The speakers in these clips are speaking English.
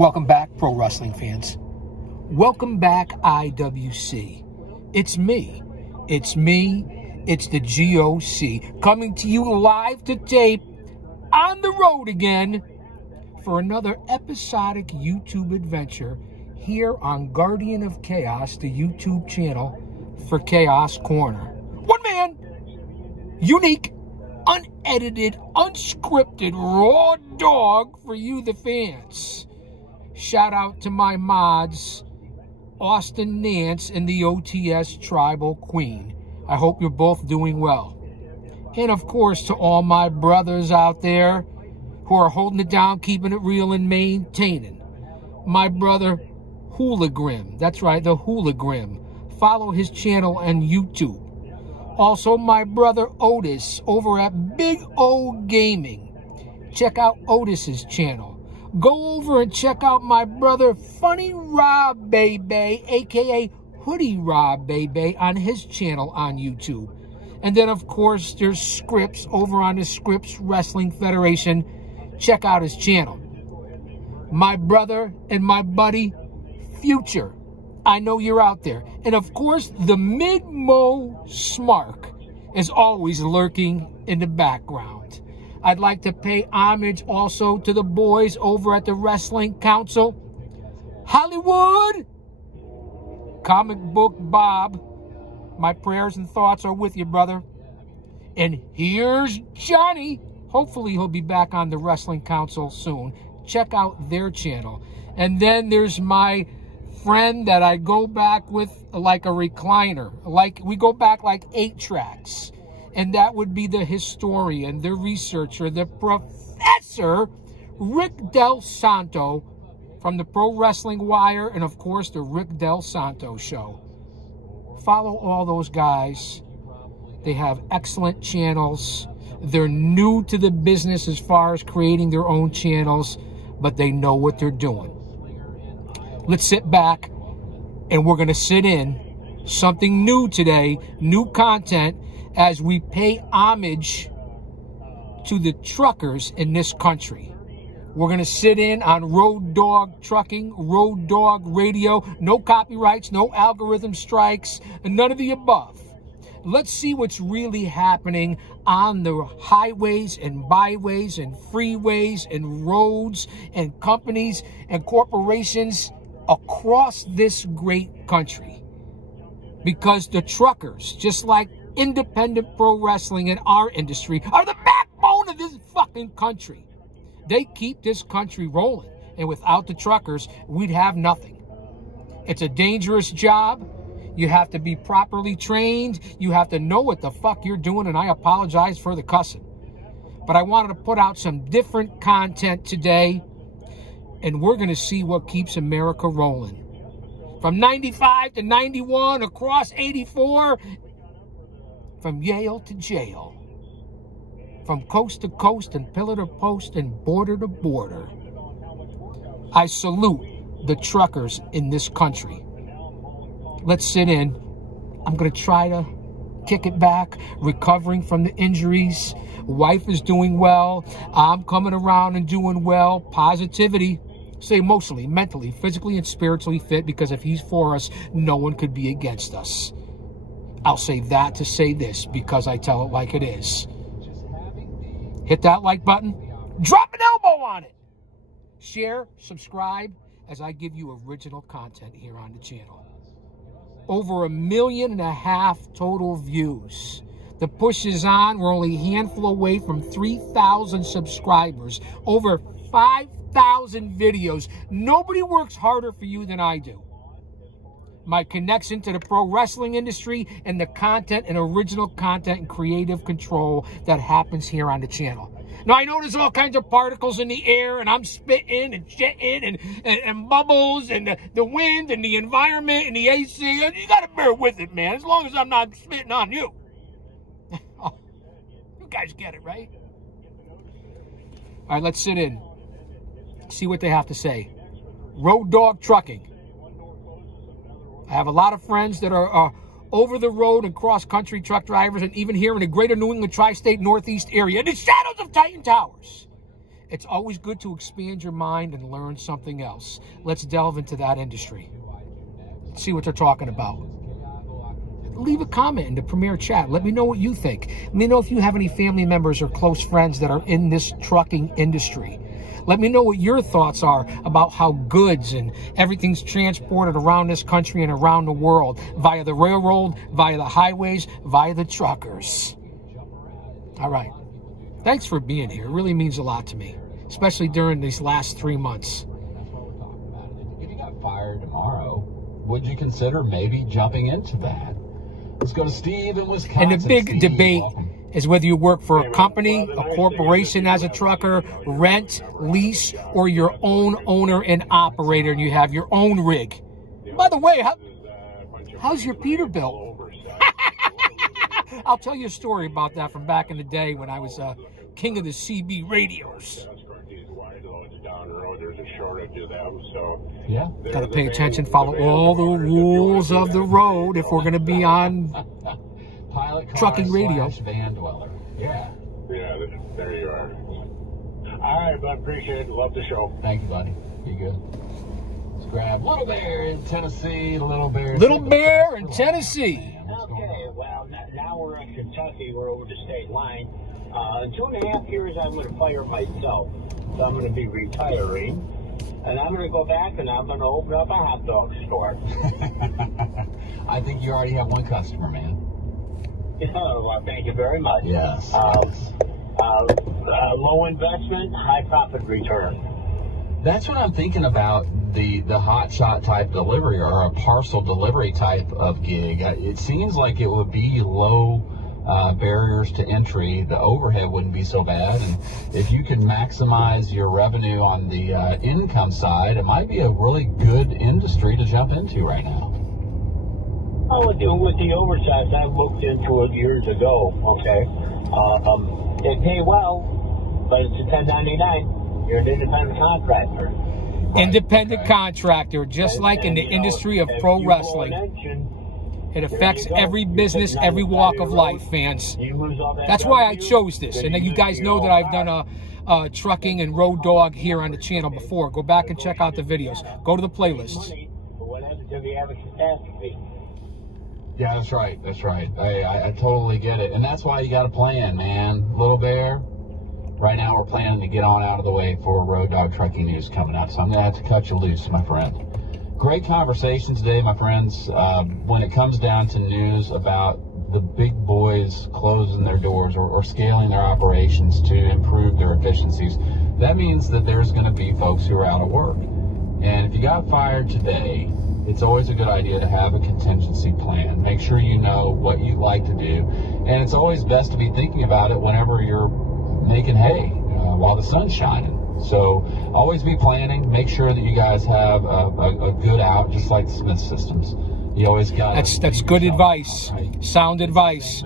Welcome back, pro wrestling fans. Welcome back, IWC. It's me. It's the GOC, coming to you live to tape on the road again for another episodic YouTube adventure here on Guardian of Chaos, the YouTube channel for Chaos Corner. One man, unique, unedited, unscripted, raw dog for you, the fans. Shout out to my mods, Austin Nance and the OTS Tribal Queen. I hope you're both doing well. And of course, to all my brothers out there who are holding it down, keeping it real and maintaining. My brother, Hoolagrim. That's right, the Hoolagrim. Follow his channel on YouTube. Also, my brother Otis over at Big O Gaming. Check out Otis's channel. Go over and check out my brother Funny Rob Bebe, aka Hoodie Rob Bebe, on his channel on YouTube. And then, of course, there's Scripps over on the Scripps Wrestling Federation. Check out his channel. My brother and my buddy, Future. I know you're out there. And, of course, the Mid-Mo Smark is always lurking in the background. I'd like to pay homage also to the boys over at the Wrestling Council. Hollywood! Comic Book Bob. My prayers and thoughts are with you, brother. And here's Johnny. Hopefully he'll be back on the Wrestling Council soon. Check out their channel. And then there's my friend that I go back with like a recliner. Like we go back like 8 tracks. And that would be the historian, the researcher, the professor, Rick Del Santo from the Pro Wrestling Wire and, of course, the Rick Del Santo Show. Follow all those guys. They have excellent channels. They're new to the business as far as creating their own channels, but they know what they're doing. Let's sit back, and we're going to sit in something new today, new content, as we pay homage to the truckers in this country. We're going to sit in on Road Dog Trucking, Road Dog Radio, no copyrights, no algorithm strikes, and none of the above. Let's see what's really happening on the highways and byways and freeways and roads and companies and corporations across this great country. Because the truckers, just like independent pro wrestling in our industry, are the backbone of this fucking country. They keep this country rolling, and without the truckers, we'd have nothing. It's a dangerous job. You have to be properly trained. You have to know what the fuck you're doing, and I apologize for the cussing. But I wanted to put out some different content today, and we're going to see what keeps America rolling. From 95 to 91, across 84, from Yale to jail, from coast to coast and pillar to post and border to border. I salute the truckers in this country. Let's sit in. I'm going to try to kick it back, recovering from the injuries. Wife is doing well. I'm coming around and doing well. Positivity. Say emotionally, mentally, physically, and spiritually fit, because if he's for us, no one could be against us. I'll say that to say this, because I tell it like it is. Hit that like button. Drop an elbow on it. Share, subscribe, as I give you original content here on the channel. Over 1.5 million total views. The push is on. We're only a handful away from 3,000 subscribers. Over 5,000 videos. Nobody works harder for you than I do. My connection to the pro wrestling industry and the content and original content and creative control that happens here on the channel. Now, I know there's all kinds of particles in the air, and I'm spitting and shitting and bubbles and the wind and the environment and the AC. You got to bear with it, man, as long as I'm not spitting on you. You guys get it, right? All right, let's sit in. See what they have to say. Road Dog Trucking. I have a lot of friends that are over the road and cross-country truck drivers, and even here in the greater New England tri-state Northeast area, in the shadows of Titan Towers. It's always good to expand your mind and learn something else. Let's delve into that industry. Let's see what they're talking about. Leave a comment in the Premier Chat. Let me know what you think. Let me know if you have any family members or close friends that are in this trucking industry. Let me know what your thoughts are about how goods and everything's transported around this country and around the world via the railroad, via the highways, via the truckers. All right. Thanks for being here. It really means a lot to me, especially during these last 3 months. If you got fired tomorrow, would you consider maybe jumping into that? Let's go to Steve in Wisconsin. And the big Steve, debate welcome. is whether you work for a company, a corporation as a trucker, rent, lease, or your own owner and operator, and you have your own rig. By the way, how's your Peterbilt? I'll tell you a story about that from back in the day when I was king of the CB radios. Yeah. Got to pay attention, follow all the rules of the road if we're going to be on Pilot trucking radio. Van dweller. Yeah. Yeah, there you are. All right, bud. Appreciate it. Love the show. Thank you, buddy. Be good. Let's grab Little Bear in Tennessee. Little Bear in Tennessee. Okay, well, now we're in Kentucky. We're over the state line. In 2.5 years, I'm going to fire myself. So I'm going to be retiring. And I'm going to go back and I'm going to open up a hot dog store. I think you already have one customer, man. Oh, well, thank you very much. Yes. Low investment, high profit return. That's what I'm thinking about, the hot shot type delivery or a parcel delivery type of gig. It seems like it would be low barriers to entry. The overhead wouldn't be so bad, and if you can maximize your revenue on the income side, it might be a really good industry to jump into right now. Oh, with the oversize, I looked into it years ago, okay? They pay well, but it's a 1099. You're an independent contractor. Right. Independent contractor, just like in the industry of pro wrestling. It affects every business, every walk of life, fans. That's why I chose this. And then you guys know that I've done a trucking and road dog here on the channel before. Go back and check out the videos. Go to the playlists. What happens if you have a catastrophe? Yeah, that's right. That's right. I totally get it. And that's why you got to plan, man. Little Bear, right now we're planning to get on out of the way for Road Dog Trucking News coming up. So I'm going to have to cut you loose, my friend. Great conversation today, my friends. When it comes down to news about the big boys closing their doors or scaling their operations to improve their efficiencies, that means that there's going to be folks who are out of work. And if you got fired today, it's always a good idea to have a contingency plan. Make sure you know what you'd like to do. And it's always best to be thinking about it whenever you're making hay while the sun's shining. So always be planning. Make sure that you guys have a good out, just like the Smith Systems. You always got. That's good advice, sound advice,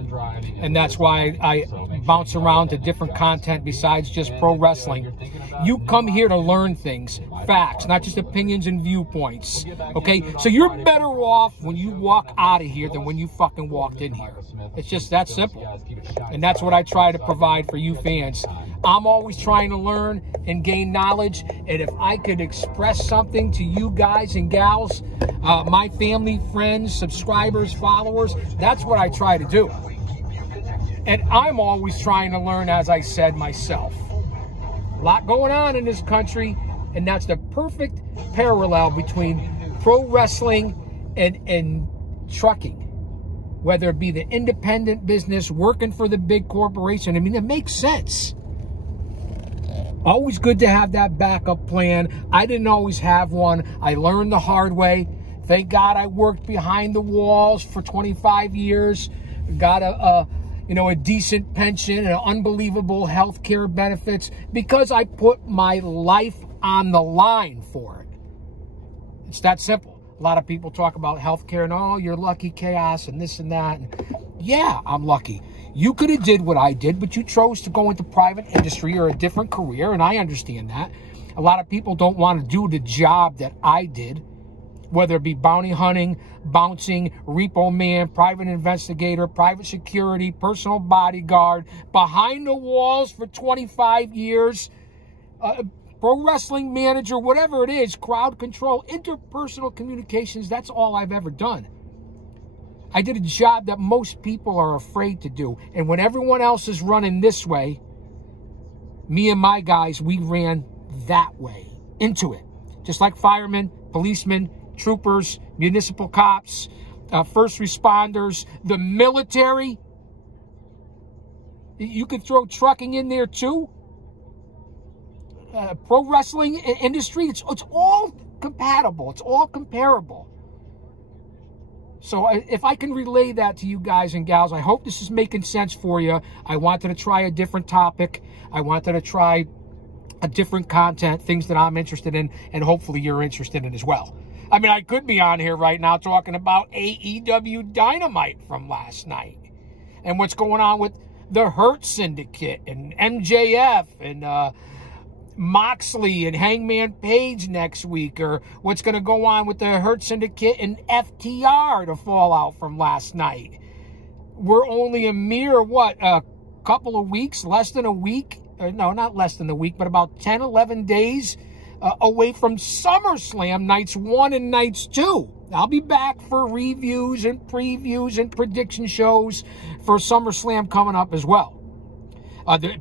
and that's why I bounce around to different content besides just pro wrestling. You come here to learn things, facts, not just opinions and viewpoints. Okay, so you're better off when you walk out of here than when you fucking walked in here. It's just that simple, and that's what I try to provide for you fans. I'm always trying to learn and gain knowledge, and if I could express something to you guys and gals, my family, friends, subscribers, followers, that's what I try to do. And I'm always trying to learn, as I said myself. A lot going on in this country, and that's the perfect parallel between pro wrestling and trucking. Whether it be the independent business, working for the big corporation, I mean, it makes sense. Always good to have that backup plan. I didn't always have one. I learned the hard way. Thank God I worked behind the walls for 25 years. Got a decent pension and unbelievable health care benefits because I put my life on the line for it. It's that simple. A lot of people talk about health care and, oh, you're lucky, chaos, and this and that. And yeah, I'm lucky. You could have did what I did, but you chose to go into private industry or a different career, and I understand that. A lot of people don't want to do the job that I did, whether it be bounty hunting, bouncing, repo man, private investigator, private security, personal bodyguard, behind the walls for 25 years, pro wrestling manager, whatever it is, crowd control, interpersonal communications, that's all I've ever done. I did a job that most people are afraid to do. And when everyone else is running this way, me and my guys, we ran that way, into it. Just like firemen, policemen, troopers, municipal cops, first responders, the military. You could throw trucking in there too. Pro wrestling industry, it's all compatible. It's all comparable. So if I can relay that to you guys and gals, I hope this is making sense for you. I wanted to try a different topic. I wanted to try a different content, things that I'm interested in, and hopefully you're interested in as well. I mean, I could be on here right now talking about AEW Dynamite from last night and what's going on with the Hurt Syndicate and MJF and Moxley and Hangman Page next week, or what's going to go on with the Hurt Syndicate and FTR, the fallout from last night. We're only a mere, a couple of weeks, less than a week, no, not less than a week, but about 10, 11 days away from SummerSlam nights 1 and nights 2. I'll be back for reviews and previews and prediction shows for SummerSlam coming up as well.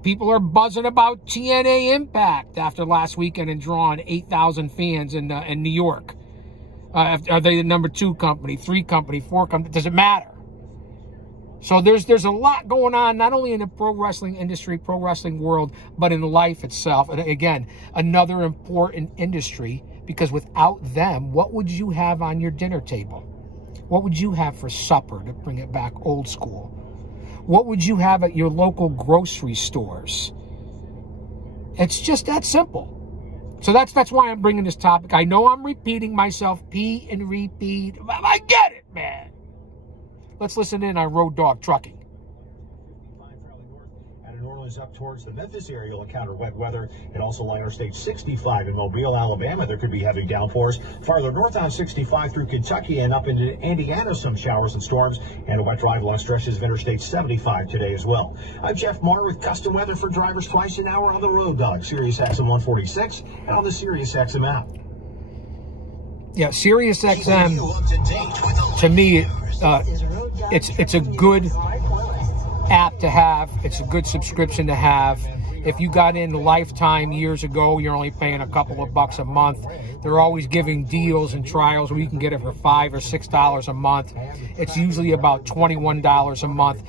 People are buzzing about TNA Impact after last weekend and drawing 8,000 fans in New York. Are they the number 2 company, 3 company, 4 company? Does it matter? So there's a lot going on, not only in the pro wrestling industry, pro wrestling world, but in life itself. And again, another important industry, because without them, what would you have on your dinner table? What would you have for supper, to bring it back old school? What would you have at your local grocery stores? It's just that simple. So that's why I'm bringing this topic. I know I'm repeating myself, pee and repeat. I get it, man. Let's listen in on Road Dogg Trucking. Out of New Orleans up towards the Memphis area, you'll encounter wet weather, and also along Interstate 65 in Mobile, Alabama. There could be heavy downpours. Farther north on 65 through Kentucky and up into Indiana, some showers and storms, and a wet drive along stretches of Interstate 75 today as well. I'm Jeff Marr with custom weather for drivers twice an hour on the Road Dogg, Sirius XM 146, and on the Sirius XM app. Yeah, Sirius XM, to me, it's a good app to have. It's a good subscription to have. If you got in Lifetime years ago, you're only paying a couple of bucks a month. They're always giving deals and trials where you can get it for $5 or $6 a month. It's usually about $21 a month.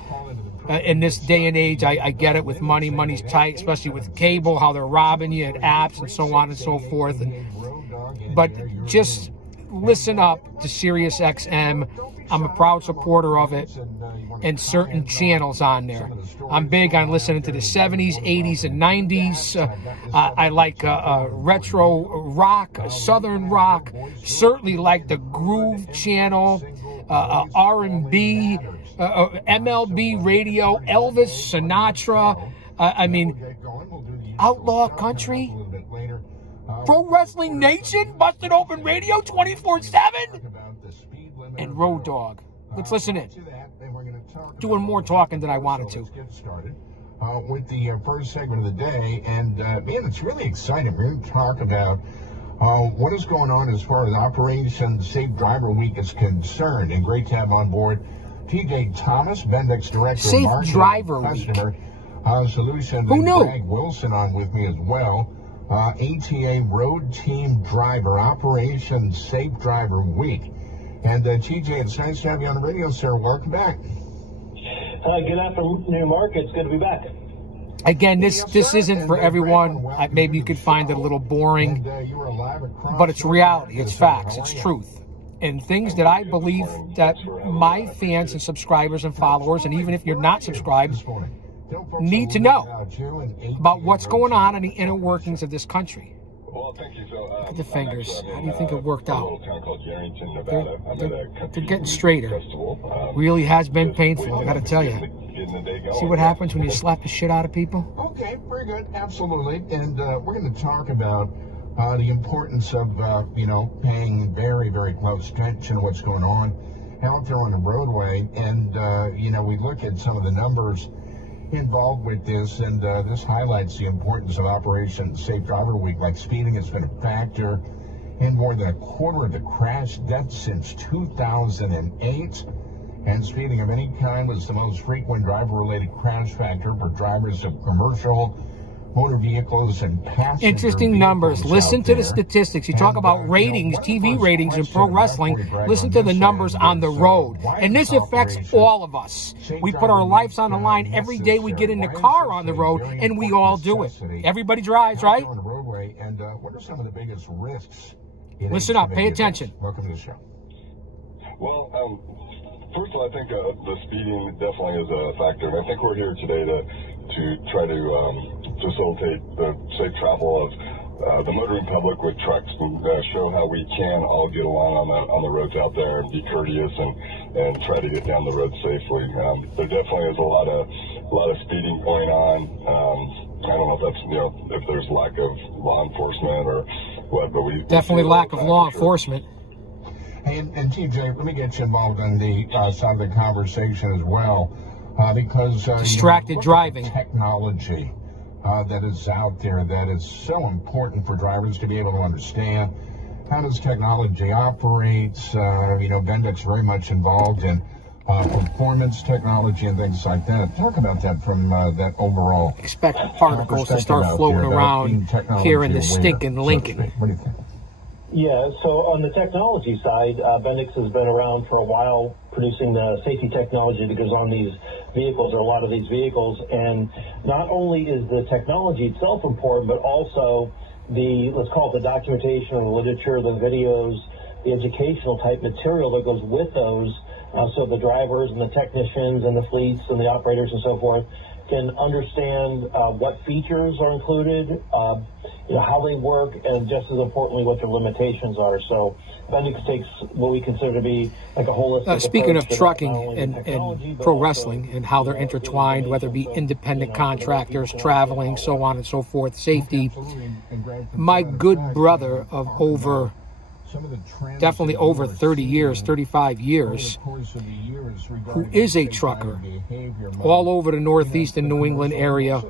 In this day and age, I get it with money. Money's tight, especially with cable, how they're robbing you at apps and so on and so forth. But just listen up to Sirius XM. I'm a proud supporter of it, and certain channels on there. I'm big on listening to the 70s, 80s, and 90s. I like retro rock, southern rock. Certainly like the Groove Channel, R&B, MLB Radio, Elvis, Sinatra. I mean, outlaw country. Pro Wrestling Nation, Busted Open Radio 24/7. And Road Dogg. Let's listen in. Doing more talking than I wanted to. Let's get started with the first segment of the day. And, man, it's really exciting. We're going to talk about what is going on as far as Operation Safe Driver Week is concerned. And great to have on board TJ Thomas, Bendix Director Safe of Marketing Driver Customer Solutions. Who knew? Greg Wilson on with me as well. ATA Road Team Driver, Operation Safe Driver Week. And TJ, it's nice to have you on the radio, sir. Welcome back. Good afternoon, Mark. It's good to be back. Again, this isn't for everyone. Maybe you could find it a little boring, but it's reality. It's facts. It's truth. And things that I believe that my fans and subscribers and followers, and even if you're not subscribed, need to know about what's going on in the inner workings of this country. Well, thank you. So, Look at the fingers. How do you think it worked out? A little town called Yarrington, Nevada. They're getting straighter. Really has been painful, I got to tell you. See what happens when you slap the shit out of people? Okay, very good. Absolutely. And we're going to talk about the importance of, paying very, very close attention to what's going on out there on the roadway. And, we look at some of the numbers involved with this, and this highlights the importance of Operation Safe Driver Week. Like, speeding has been a factor in more than a quarter of the crash deaths since 2008. And speeding of any kind was the most frequent driver-related crash factor for drivers of commercial motor vehicles and passenger Interesting numbers. vehicles Listen out to the there. statistics. You talk about ratings, TV ratings in pro wrestling. Listen to the numbers on the road. And this affects all of us. We put our lives on the line every day we get in the car on the road, and we all do it. Everybody drives, right? On the roadway, and what are some of the biggest risks? Listen up. Pay attention. Welcome to the show. Well, first of all, I think the speeding definitely is a factor, and I think we're here today to try to facilitate the safe travel of the motoring public with trucks and show how we can all get along on the roads out there and be courteous and try to get down the road safely. There definitely is a lot of speeding going on. I don't know if that's if there's lack of law enforcement or what, but we Definitely lack of law enforcement. And TJ, let me get you involved in the side of the conversation as well, because Distracted driving. Technology that is out there that is so important for drivers to be able to understand. How does technology operate? Bendix very much involved in performance technology and things like that. Talk about that from that overall. Expect particles to start floating around here in the stinking Lincoln. What do you think? Yeah, so on the technology side, Bendix has been around for a while producing the safety technology that goes on these vehicles, or a lot of these vehicles. And not only is the technology itself important, but also the, let's call it the documentation or the literature, the videos, the educational type material that goes with those, so the drivers and the technicians and the fleets and the operators and so forth can understand what features are included, how they work, and just as importantly, what their limitations are. So Bendix takes what we consider to be like a holistic Speaking of approach to trucking and pro wrestling and how they're intertwined, whether it be independent contractors, traveling, so on and so forth, safety, my good brother of definitely over 30 years, 35 years, who is a trucker all over the Northeast and New England area.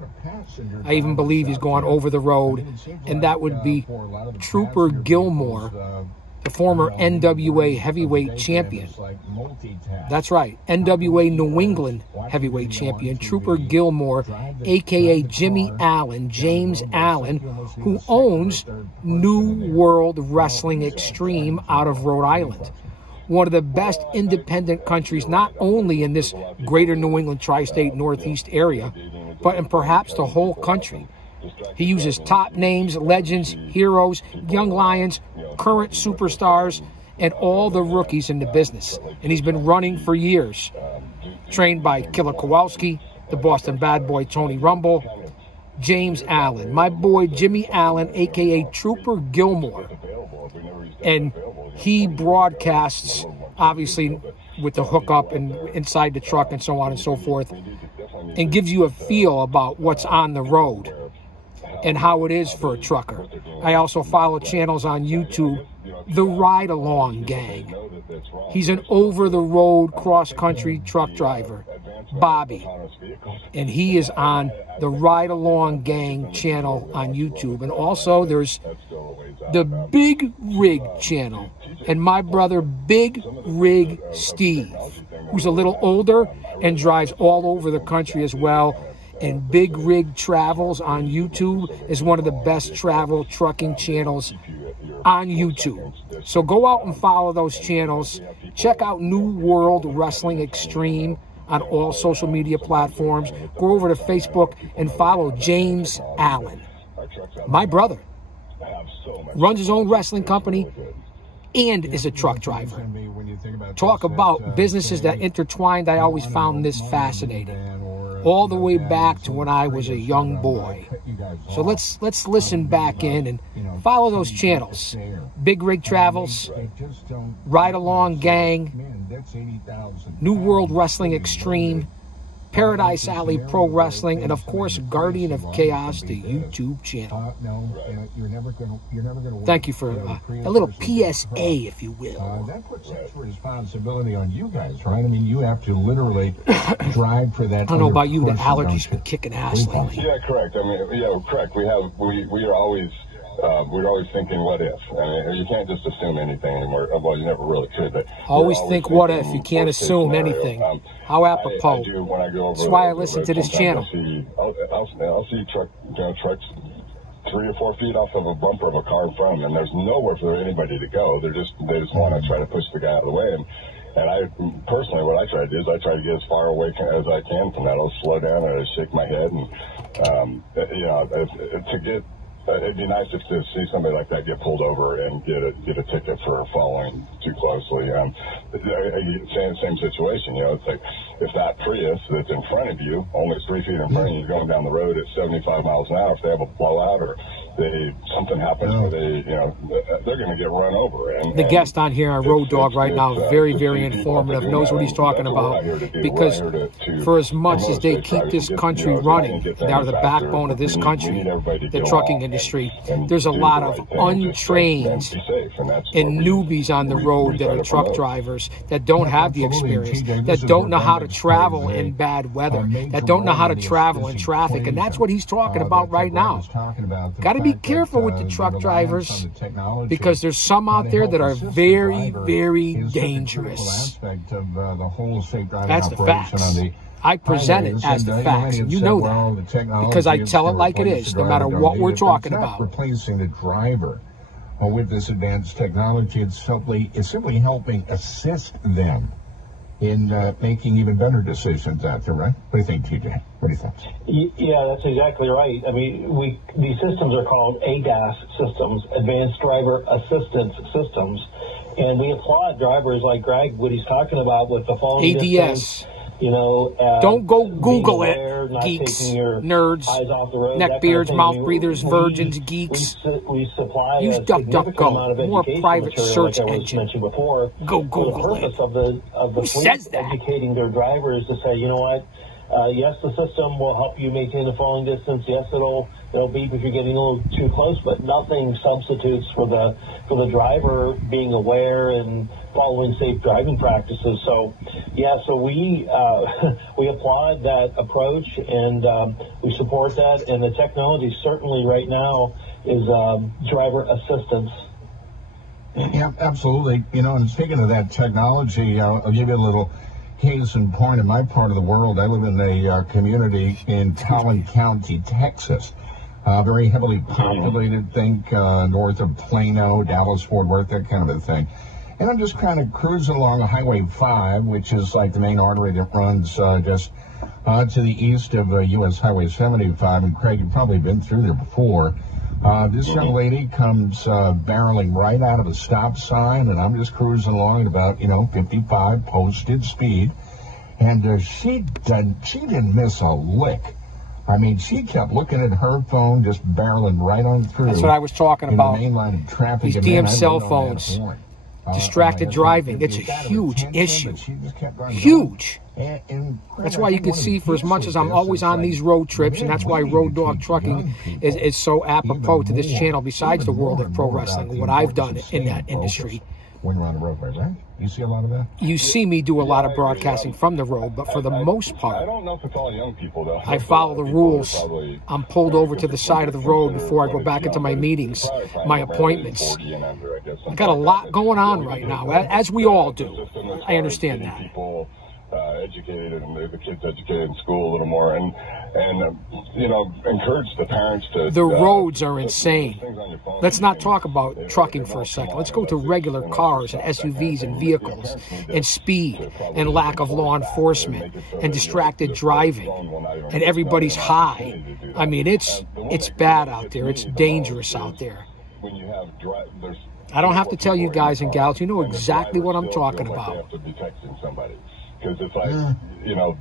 I even believe he's gone over the road, and that would be Trooper Gilmore, the former NWA heavyweight champion. That's right, NWA New England heavyweight champion, Trooper Gilmore, a.k.a. Jimmy Allen, James Allen, who owns New World Wrestling Extreme out of Rhode Island. One of the best independent countries, not only in this greater New England tri-state Northeast area, but in perhaps the whole country. He uses top names, legends, heroes, young lions, current superstars, and all the rookies in the business. And he's been running for years. Trained by Killer Kowalski, the Boston Bad Boy Tony Rumble, James Allen, my boy Jimmy Allen, a.k.a. Trooper Gilmore. And he broadcasts, obviously, with the hookup and inside the truck and so on and so forth, and gives you a feel about what's on the road and how it is for a trucker. I also follow channels on YouTube, The Ride Along Gang. He's an over-the-road cross-country truck driver, Bobby, and he is on the Ride Along Gang channel on YouTube. And also there's the Big Rig channel, and my brother Big Rig Steve, who's a little older and drives all over the country as well. And Big Rig Travels on YouTube is one of the best travel trucking channels on YouTube. So go out and follow those channels. Check out New World Wrestling Extreme on all social media platforms. Go over to Facebook and follow James Allen. My brother runs his own wrestling company and is a truck driver. Talk about businesses that intertwined. I always found this fascinating, all the way back to when I was a young boy. So let's listen back in and follow those channels. Big Rig Travels, Ride Along Gang, New World Wrestling Extreme, Paradise Alley Pro Wrestling, and of course, Guardian of Chaos, the YouTube channel. You're never gonna Thank you for a little PSA, if you will. That puts extra responsibility on you guys, right? I mean, you have to literally drive for that. I don't know about you, the allergies been kicking ass lately. Yeah, correct. I mean, yeah, correct. We are always we're always thinking what if. I mean, you can't just assume anything anymore. Well, you never really could, but always think what if. You can't assume anything. How apropos. I do when I go over. That's why I listen to this channel. I'll see trucks 3 or 4 feet off of a bumper of a car in front of them, and there's nowhere for anybody to go. They just want to try to push the guy out of the way. And I personally, what I try to do is I try to get as far away as I can from that. I'll slow down and I shake my head, and to get. It'd be nice to see somebody like that get pulled over and get a ticket for following too closely. Same situation, It's like if that Prius that's in front of you, only 3 feet in front of you, going down the road at 75 miles an hour, if they have a blowout or something happens where they're going to get run over. And the guest on here on Road Dog right now, very, very informative, knows what he's talking about. Because for as much as they keep this country running, they are the backbone of this country, the trucking industry, there's a lot of untrained and newbies on the road that are truck drivers that don't have the experience, that don't know how to travel in bad weather, that don't know how to travel in traffic. And that's what he's talking about right now. Got to be careful with the truck drivers, because there's some out there that are very, very dangerous. That's the facts. I present it as the facts, and you know that, because I tell it like it is, no matter what we're talking about. Replacing the driver with this advanced technology, it's simply helping assist them in making even better decisions out there, right? What do you think, TJ? What do you think? Yeah, that's exactly right. I mean, these systems are called ADAS systems, Advanced Driver Assistance Systems, and we applaud drivers like Greg, what he's talking about with the phone ADS. Distance, don't go Google it, geeks, nerds, neckbeards, mouth breathers, virgins, geeks. We supply use DuckDuckGo, more private search engine. Mentioned before. Go Google it. The purpose of the fleet educating their drivers to say, you know what? Yes, the system will help you maintain the falling distance. Yes, it'll beep if you're getting a little too close, but nothing substitutes for the driver being aware and following safe driving practices. So, so we applaud that approach, and we support that. And the technology certainly right now is driver assistance. Yeah, absolutely. And speaking of that technology, I'll give you a little case in point. In my part of the world, I live in a community in Collin County, Texas. Very heavily populated, think north of Plano, Dallas, Fort Worth, that kind of a thing. And I'm just kind of cruising along Highway 5, which is like the main artery that runs just to the east of U.S. Highway 75. And Craig, you've probably been through there before. This young lady comes barreling right out of a stop sign, and I'm just cruising along at about, 55 posted speed. And she didn't miss a lick. I mean, she kept looking at her phone, just barreling right on through. That's what I was talking about. The main line of traffic. These damn cell phones. Distracted driving. It's a huge issue. Huge. That's why you can see, for as much as I'm always on these road trips, and that's why Road Dog Trucking is so apropos to this channel, besides the world of pro wrestling, and what I've done in that industry. When you're on the roadway, right? You see a lot of that? You see me do a lot of broadcasting from the road, but for the most part, I don't know if it's all young people, though. I follow the rules. I'm pulled over to the side of the road before I go back into my meetings, my appointments. I got a lot going on right now, as we all do. I understand that. Educated, and the kids educated in school a little more, and encourage the parents to. The roads are insane. Let's not talk about trucking for a second. Let's go to regular cars and SUVs and vehicles, and speed and lack of law enforcement and distracted driving, and everybody's high. I mean, it's bad out there. It's dangerous out there. I don't have to tell you guys and gals. You know exactly what I'm talking about. Because it's like,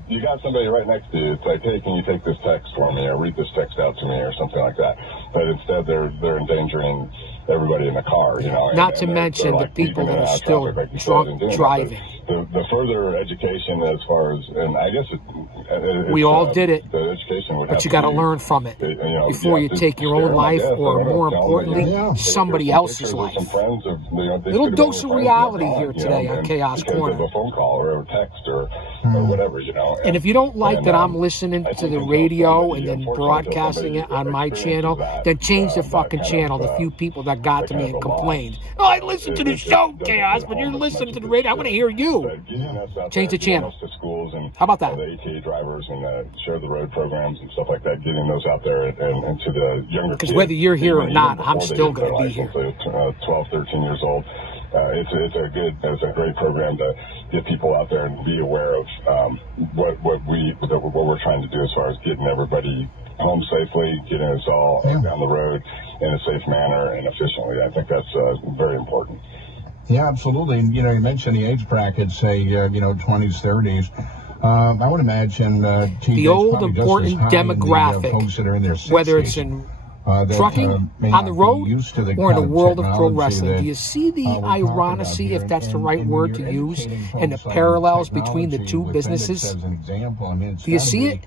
you got somebody right next to you. It's like, hey, can you take this text for me, or read this text out to me, or something like that. but instead they're endangering everybody in the car, you know. Not to mention the people that are still drunk driving. The further education, as far as, and I guess we all did it, the education would, but you got to learn from it before you take your own life, or more importantly, somebody else's life. Little dose of reality here today on Chaos Corner. A phone call or a text or whatever, you know. And if you don't like that I'm listening to the radio and then broadcasting it on my channel, then change the fucking channel. The few people that got to me and complained, "Oh, I listened to the show, Chaos, but you're listening to the radio. I want to hear you." Change the channel. How about that? The ATA drivers and share the road programs and stuff like that, getting those out there and to the younger kids. Because whether you're here or not, I'm still going to be here. 12, 13 years old. It's a great program to get people out there and be aware of what we're trying to do as far as getting everybody home safely, getting us all down the road in a safe manner and efficiently. I think that's very important. Yeah, absolutely. And, you know, you mentioned the age bracket, say, 20s, 30s. I would imagine the old important demographic, folks that are in their 60s, whether it's in trucking, on the road, or in the world of pro wrestling. Do you see the ironicity, if that's the right word to use, and the parallels between the two businesses? Do you see it?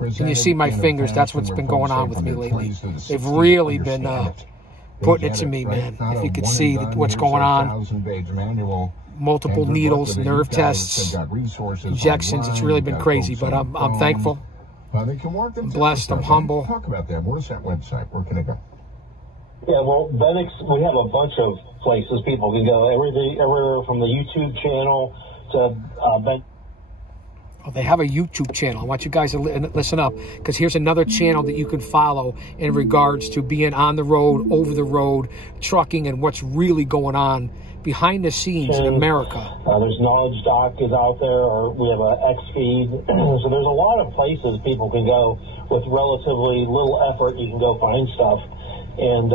And you see my fingers. That's what's been going on with me lately. They've really been putting it to me, man. If you could see what's going on. Multiple needles, nerve tests, injections. It's really been crazy, but I'm thankful. I'm blessed. I'm humble. Talk about that. Where's that website? Where can I go? Yeah, well, Bendix, we have a bunch of places people can go. Everywhere from the YouTube channel to Bendix. Oh, they have a YouTube channel. I want you guys to listen up, because here's another channel that you can follow in regards to being on the road, over the road, trucking, and what's really going on behind the scenes in America. There's Knowledge Doc is out there, or we have a X-Feed. So there's a lot of places people can go with relatively little effort. You can go find stuff. And,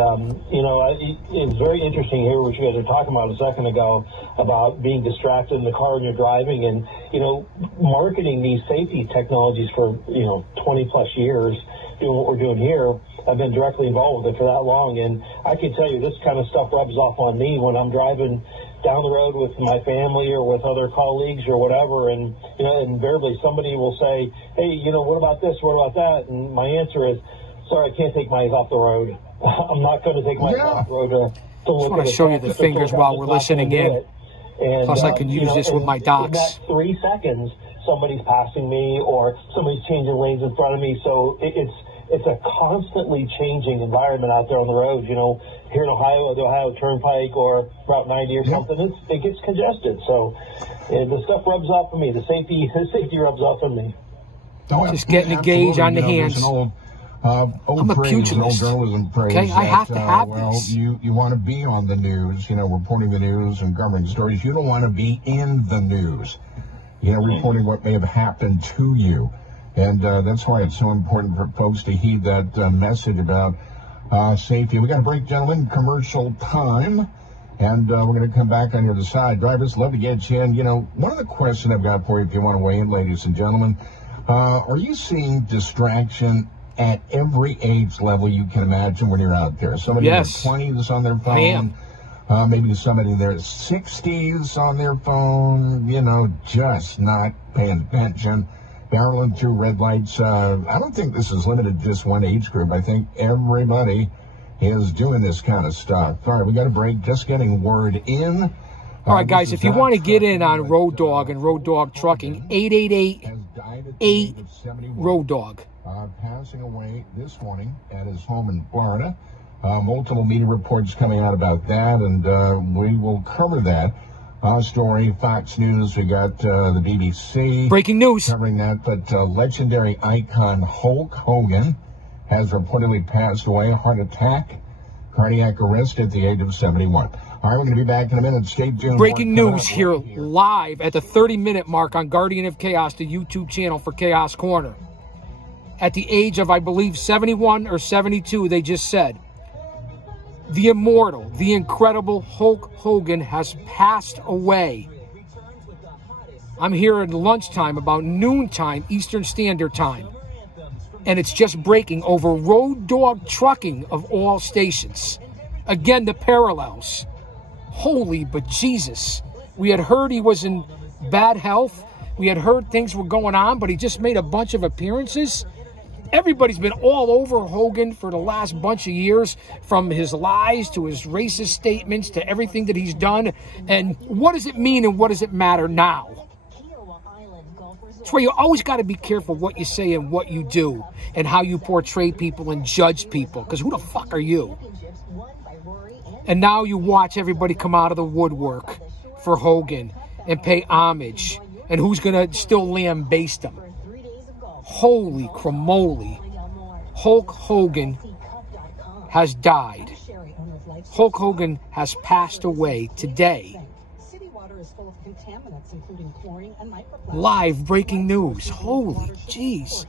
it's very interesting here what you guys were talking about a second ago about being distracted in the car when you're driving and, marketing these safety technologies for, 20 plus years, doing what we're doing here. I've been directly involved with it for that long. And I can tell you this kind of stuff rubs off on me when I'm driving down the road with my family or with other colleagues or whatever. And, invariably somebody will say, hey, what about this? What about that? And my answer is, sorry, I can't take my eyes off the road. I'm not going to take my eyes off the road to look at it. I just want to show you the fingers while we're listening in. And, plus, I can use this with my docs. In that 3 seconds, somebody's passing me or somebody's changing lanes in front of me. So it's a constantly changing environment out there on the road. Here in Ohio, the Ohio Turnpike or Route 90 or something, it gets congested. So the stuff rubs off on me. The safety rubs off on me. Just getting a gauge on the hands. I'm a pugilist. Journalism praise okay, I have to have this. You want to be on the news, reporting the news and covering stories. You don't want to be in the news, reporting what may have happened to you. And that's why it's so important for folks to heed that message about safety. We got a break, gentlemen, commercial time. And we're going to come back on the other side. Drivers, love to get you in. One of the questions I've got for you, if you want to weigh in, ladies and gentlemen, are you seeing distraction at every age level you can imagine when you're out there? Somebody in their 20s on their phone. I am. Maybe somebody in their 60s on their phone, just not paying attention, barreling through red lights. I don't think this is limited to just one age group. I think everybody is doing this kind of stuff. All right, we got a break. Just getting word in. All right, guys, if you want to get in on Road Dog and Road Dog Trucking, 888-8 Road Dog. Passing away this morning at his home in Florida. Multiple media reports coming out about that, and we will cover that story. Fox News, we got the BBC. Breaking news. Covering that, but legendary icon Hulk Hogan has reportedly passed away, a heart attack, cardiac arrest at the age of 71. All right, we're going to be back in a minute. Stay tuned. Breaking news here live at the 30-minute mark on Guardian of Chaos, the YouTube channel for Chaos Corner. At the age of, I believe, 71 or 72, they just said, the immortal, the incredible Hulk Hogan has passed away. I'm here at lunchtime, about noontime, Eastern Standard Time. And it's just breaking over Road Dog Trucking of all stations. Again, the parallels. Holy bejesus. We had heard he was in bad health. We had heard things were going on, but he just made a bunch of appearances. Everybody's been all over Hogan for the last bunch of years, from his lies to his racist statements to everything that he's done. And what does it mean and what does it matter now? That's why you always got to be careful what you say and what you do and how you portray people and judge people, because who the fuck are you? And now you watch everybody come out of the woodwork for Hogan and pay homage. And who's going to still lambaste him? Holy cramoly. Hulk Hogan has died. Hulk Hogan has passed away today. Live breaking news. Holy jeez.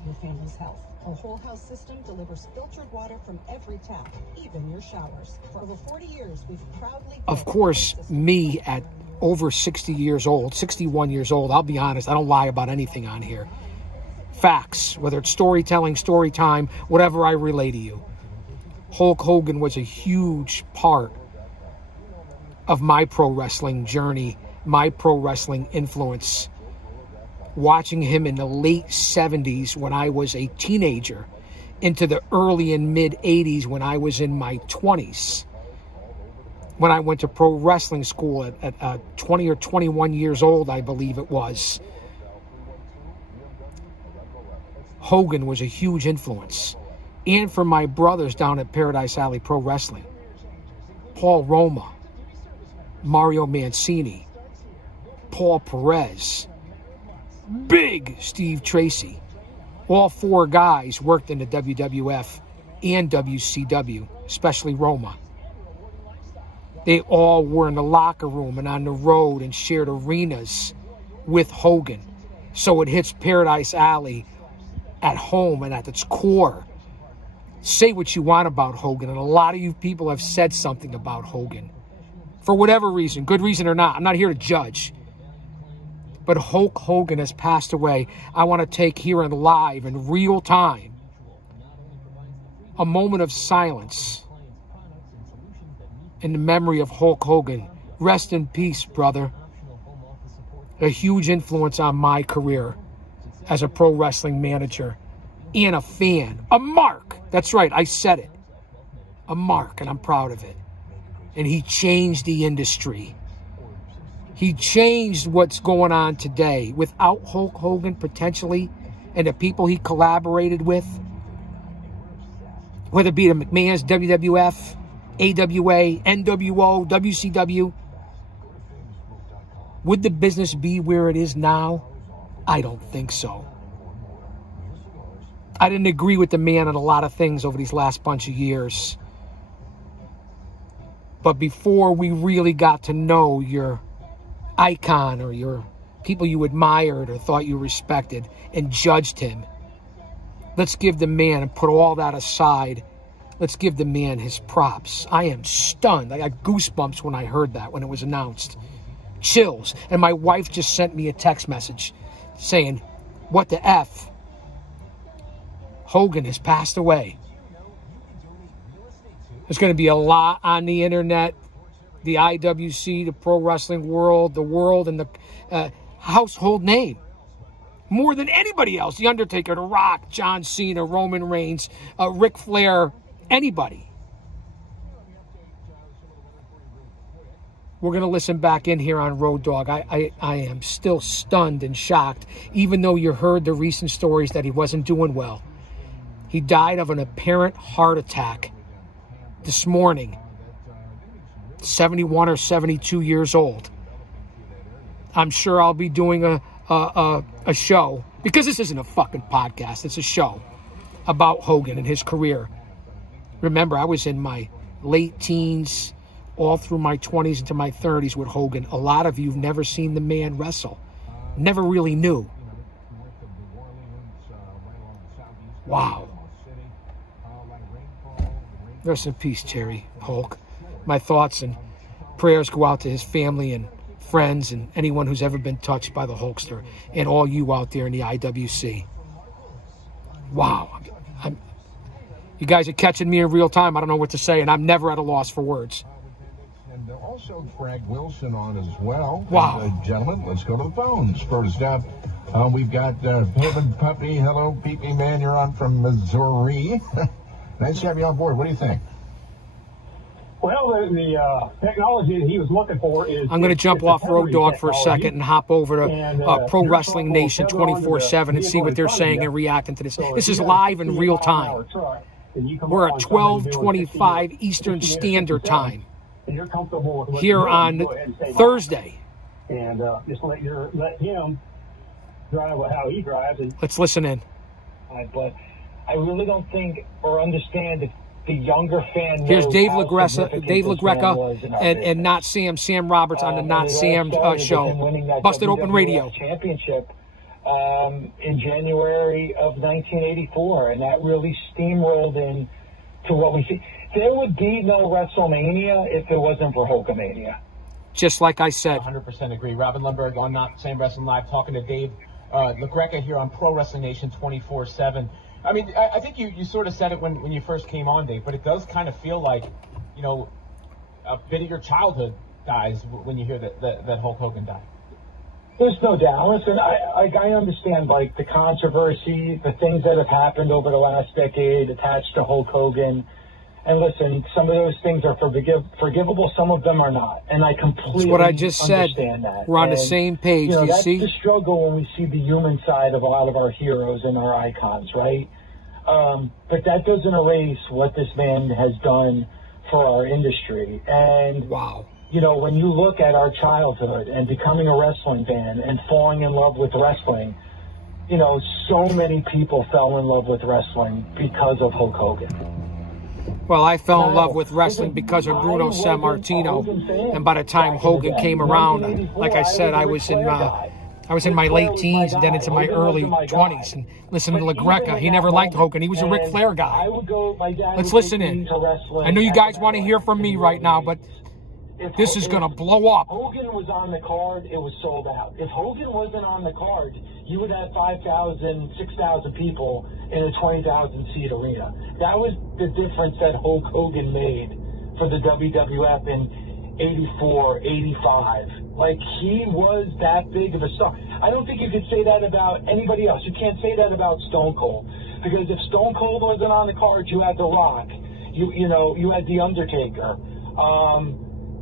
A whole house system delivers filtered water from every tap, even your showers. For over 40 years, we've proudly... Of course, me at over 60 years old, 61 years old, I'll be honest, I don't lie about anything on here. Facts, whether it's storytelling, story time, whatever I relay to you. Hulk Hogan was a huge part of my pro wrestling journey, my pro wrestling influence. Watching him in the late 70s when I was a teenager, into the early and mid 80s when I was in my 20s. When I went to pro wrestling school at 20 or 21 years old, I believe it was. Hogan was a huge influence. And for my brothers down at Paradise Alley Pro Wrestling. Paul Roma, Mario Mancini, Paul Perez, Big Steve Tracy. All four guys worked in the WWF and WCW, especially Roma. They all were in the locker room and on the road and shared arenas with Hogan. So it hits Paradise Alley at home and at its core. Say what you want about Hogan, and a lot of you people have said something about Hogan. For whatever reason, good reason or not, I'm not here to judge. But Hulk Hogan has passed away. I want to take here in live, in real time, a moment of silence in the memory of Hulk Hogan. Rest in peace, brother. A huge influence on my career as a pro wrestling manager and a fan. A mark. That's right, I said it. A mark, and I'm proud of it. And he changed the industry. He changed what's going on today. Without Hulk Hogan, potentially, and the people he collaborated with, whether it be the McMahon's, WWF, AWA, NWO, WCW, would the business be where it is now? I don't think so. I didn't agree with the man on a lot of things over these last bunch of years. But before we really got to know your icon or your people you admired or thought you respected and judged him, let's give the man, and put all that aside, let's give the man his props. I am stunned. I got goosebumps when I heard that, when it was announced. Chills. And my wife just sent me a text message saying, what the F? Hogan has passed away. There's going to be a lot on the internet, the IWC, the pro wrestling world, the world, and the household name. More than anybody else. The Undertaker, The Rock, John Cena, Roman Reigns, Ric Flair, anybody. We're going to listen back in here on Road Dogg. I am still stunned and shocked, even though you heard the recent stories that he wasn't doing well. He died of an apparent heart attack this morning. 71 or 72 years old. I'm sure I'll be doing a show, because this isn't a fucking podcast, it's a show about Hogan and his career. Remember, I was in my late teens, all through my 20s into my 30s with Hogan. A lot of you have never seen the man wrestle. Never really knew. Wow. Rest in peace, Cherry Hulk. My thoughts and prayers go out to his family and friends and anyone who's ever been touched by the Hulkster, and all you out there in the IWC. Wow. You guys are catching me in real time. I don't know what to say, and I'm never at a loss for words. And also Greg Wilson on as well. Wow. And, gentlemen, let's go to the phones. First up, we've got Pippin Puppy. Hello, Pee-Pee Man. You're on from Missouri. Nice to have you on board. What do you think? Well, the technology that he was looking for is... I'm going to jump off Road Dogg for a second and hop over to Pro Wrestling Nation 24/7 and see what they're saying and reacting to this. This is live in real time. We're at 12:25 Eastern Standard Time here on Thursday. And just let him drive how he drives. Let's listen in. But I really don't think or understand if the younger fan knows Here's Dave how LaGreca, significant Dave this man LaGreca, was in our and business. Not Sam Roberts on the Not Sam show. Busted Open Radio. Championship in January of 1984, and that really steamrolled in to what we see. There would be no WrestleMania if it wasn't for Hulkamania. Just like I said. 100% agree. Robin Lundberg on Not Sam Wrestling Live, talking to Dave LaGreca here on Pro Wrestling Nation 24/7. I mean, I think you sort of said it when you first came on, Dave, but it does kind of feel like, you know, a bit of your childhood dies when you hear that Hulk Hogan died. There's no doubt. Listen, I understand, like, the controversy, the things that have happened over the last decade attached to Hulk Hogan. And listen, some of those things are forgivable, some of them are not. And I completely That's what I just said. Understand that. We're on the same page. You know, Do you that's see? the struggle when we see the human side of a lot of our heroes and our icons, right? But that doesn't erase what this man has done for our industry. And, wow. You know, when you look at our childhood and becoming a wrestling fan and falling in love with wrestling, you know, so many people fell in love with wrestling because of Hulk Hogan. Well, I fell in love with wrestling because of Bruno Sammartino, and by the time Hogan came around, like I said, I was in my late teens and then into my early 20s. And listening to LaGreca, he never liked Hogan. He was a Ric Flair guy. Let's listen in. I know you guys want to hear from me right now, but this is going to blow up. Hogan was on the card, it was sold out. If Hogan wasn't on the card, you would have 5,000, 6,000 people in a 20,000-seat arena. That was the difference that Hulk Hogan made for the WWF in 84, 85. Like, he was that big of a star. I don't think you could say that about anybody else. You can't say that about Stone Cold. Because if Stone Cold wasn't on the card, you had The Rock. You had The Undertaker.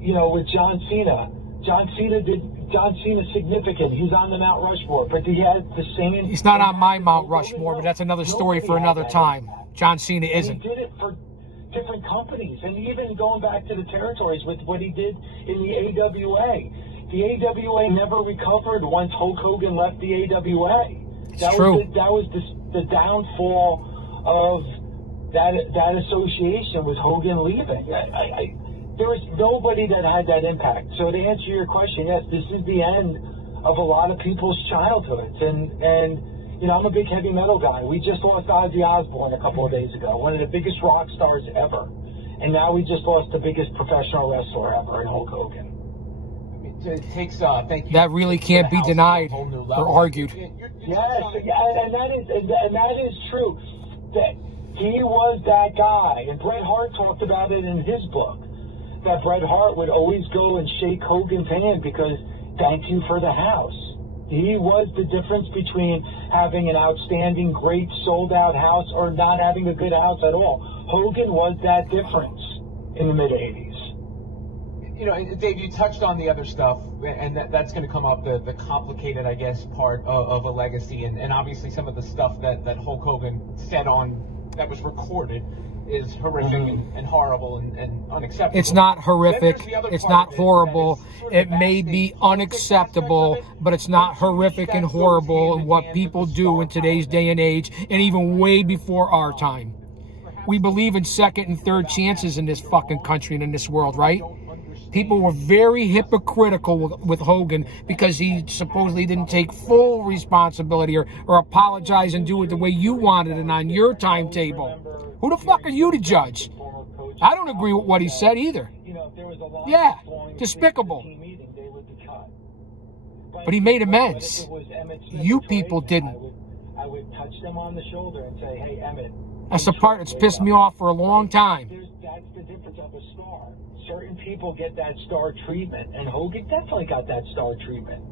You know, with John Cena. John Cena's significant. He's on the Mount Rushmore, but he had the same... He's not on my Mount Rushmore, but that's another story for another time. John Cena isn't. He did it for different companies, and even going back to the territories with what he did in the AWA. The AWA never recovered once Hulk Hogan left the AWA. It's true. That was the downfall of that association with Hogan leaving. There was nobody that had that impact. So to answer your question, yes, this is the end of a lot of people's childhoods. And you know, I'm a big heavy metal guy. We just lost Ozzy Osbourne a couple of days ago, one of the biggest rock stars ever. And now we just lost the biggest professional wrestler ever in Hulk Hogan. It takes, thank you. That really can't be denied or argued. Yes, and that is true. That he was that guy. And Bret Hart talked about it in his book. That Bret Hart would always go and shake Hogan's hand because thank you for the house. He was the difference between having an outstanding, great, sold-out house or not having a good house at all. Hogan was that difference in the mid-'80s. You know, Dave, you touched on the other stuff, and that's going to come up, the complicated, I guess, part of a legacy, and obviously some of the stuff that Hulk Hogan said on, that was recorded, is horrific and horrible and unacceptable. It's not horrific. It's not horrible. It may be unacceptable, but it's not horrific and horrible in what people do in today's day and age, and even way before our time. We believe in second and third chances in this fucking country and in this world, right? People were very hypocritical with Hogan because he supposedly didn't take full responsibility or apologize and do it the way you wanted it on your timetable. Who the fuck are you to judge? I don't agree with what he said either. Yeah, despicable. But he made amends. You people didn't. I would touch them on the shoulder and say, hey, Emmett. That's the part that's pissed me off for a long time. That's the difference of a star. Certain people get that star treatment, and Hogan definitely got that star treatment.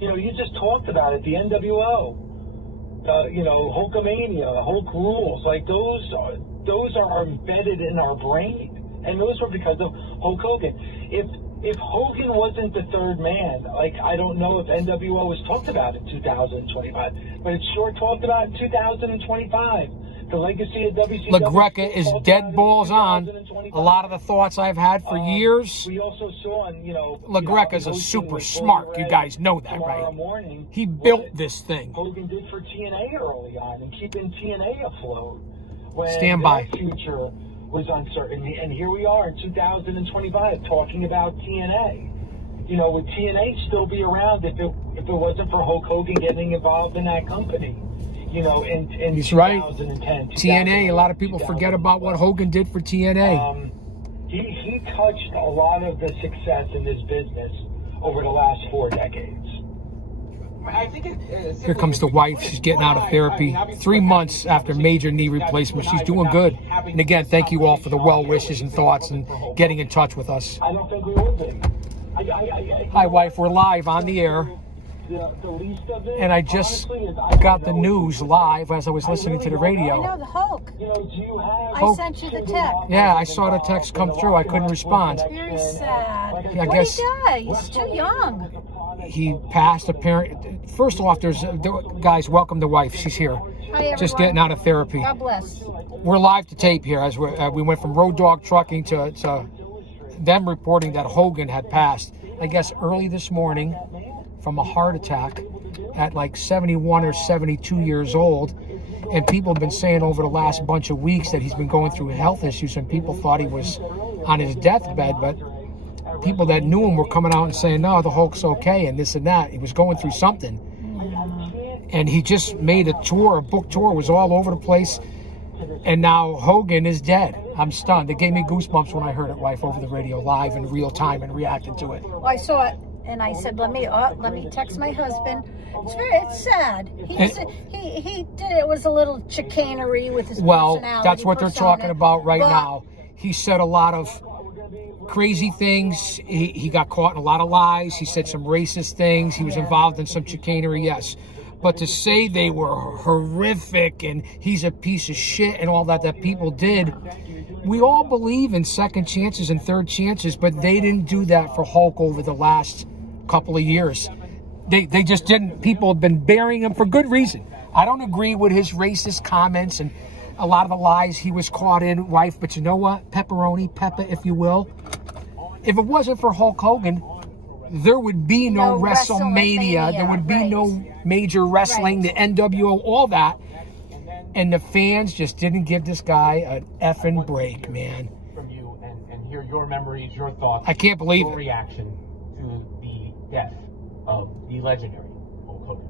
You know, you just talked about it, the NWO, you know, Hulkamania, Hulk rules, like those are embedded in our brain, and those were because of Hulk Hogan. If Hogan wasn't the third man, like, I don't know if NWO was talked about in 2025, but it's sure talked about in 2025. The legacy of WCW. LaGreca is dead balls on. A lot of the thoughts I've had for years. We also saw, you know, LaGreca's a super smart. You guys know that, right? He built this thing. Hogan did for TNA early on and keeping TNA afloat. When Stand by. their future was uncertain, and here we are in 2025 talking about TNA. You know, would TNA still be around if it wasn't for Hulk Hogan getting involved in that company? You know, in He's right. 2010, TNA, a lot of people forget about what Hogan did for TNA. He touched a lot of the success in this business over the last 4 decades. I think Here comes the wife. She's getting out of therapy 3 months after major knee replacement. She's doing good. And again, thank you all for the well wishes and thoughts and getting in touch with us. I don't think we would be. Hi, wife. We're live on the air. The least of it, And I just got the news live as I was listening to the radio. I know, the Hulk. You know, do you have I sent you the text. Yeah, I saw the text come through. I couldn't respond. Very sad. I What guess did he die? He's too young. he passed. First off, guys, welcome the wife. She's here. Hi, everyone. Just getting out of therapy. God bless. We're live to tape here as we went from Road Dogg Trucking to them reporting that Hogan had passed, I guess, early this morning from a heart attack at like 71 or 72 years old. And people have been saying over the last bunch of weeks that he's been going through health issues, and people thought he was on his deathbed, but people that knew him were coming out and saying, no, the Hulk's okay, and this and that. He was going through something. And he just made a tour, a book tour, was all over the place. And now Hogan is dead. I'm stunned. It gave me goosebumps when I heard it, wife, over the radio, live in real time, and reacted to it. Well, I saw it, and I said, let me text my husband. It's sad. He did it. It was a little chicanery with his personality. Well, that's what they're talking about right now. He said a lot of crazy things. He got caught in a lot of lies. He said some racist things. He was involved in some chicanery, yes. But to say they were horrific and he's a piece of shit and all that people did, we all believe in second chances and third chances, but they didn't do that for Hulk over the last couple of years. They just didn't. People have been burying him for good reason. I don't agree with his racist comments and a lot of the lies he was caught in, wife, but you know what? Pepperoni, Peppa, if you will. If it wasn't for Hulk Hogan, there would be no WrestleMania. There would be no major wrestling, the NWO, all that. And the fans just didn't give this guy an effing break, man. From you and hear your memories, your thoughts. I can't believe your reaction to the death of the legendary Hulk Hogan.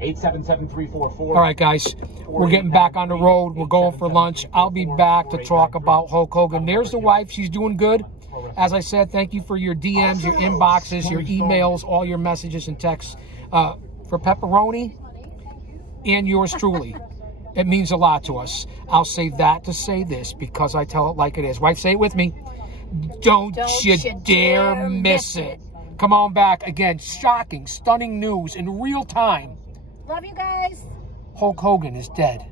877-344. All right, guys, we're getting back on the road. We're going for lunch. I'll be back to talk about Hulk Hogan. There's the wife. She's doing good. As I said, thank you for your DMs, your inboxes, your emails, all your messages and texts. For Pepperoni and yours truly, it means a lot to us. I'll say that to say this because I tell it like it is. Wife, say it with me. Don't you dare miss it. Come on back. Again, shocking, stunning news in real time. Love you guys. Hulk Hogan is dead.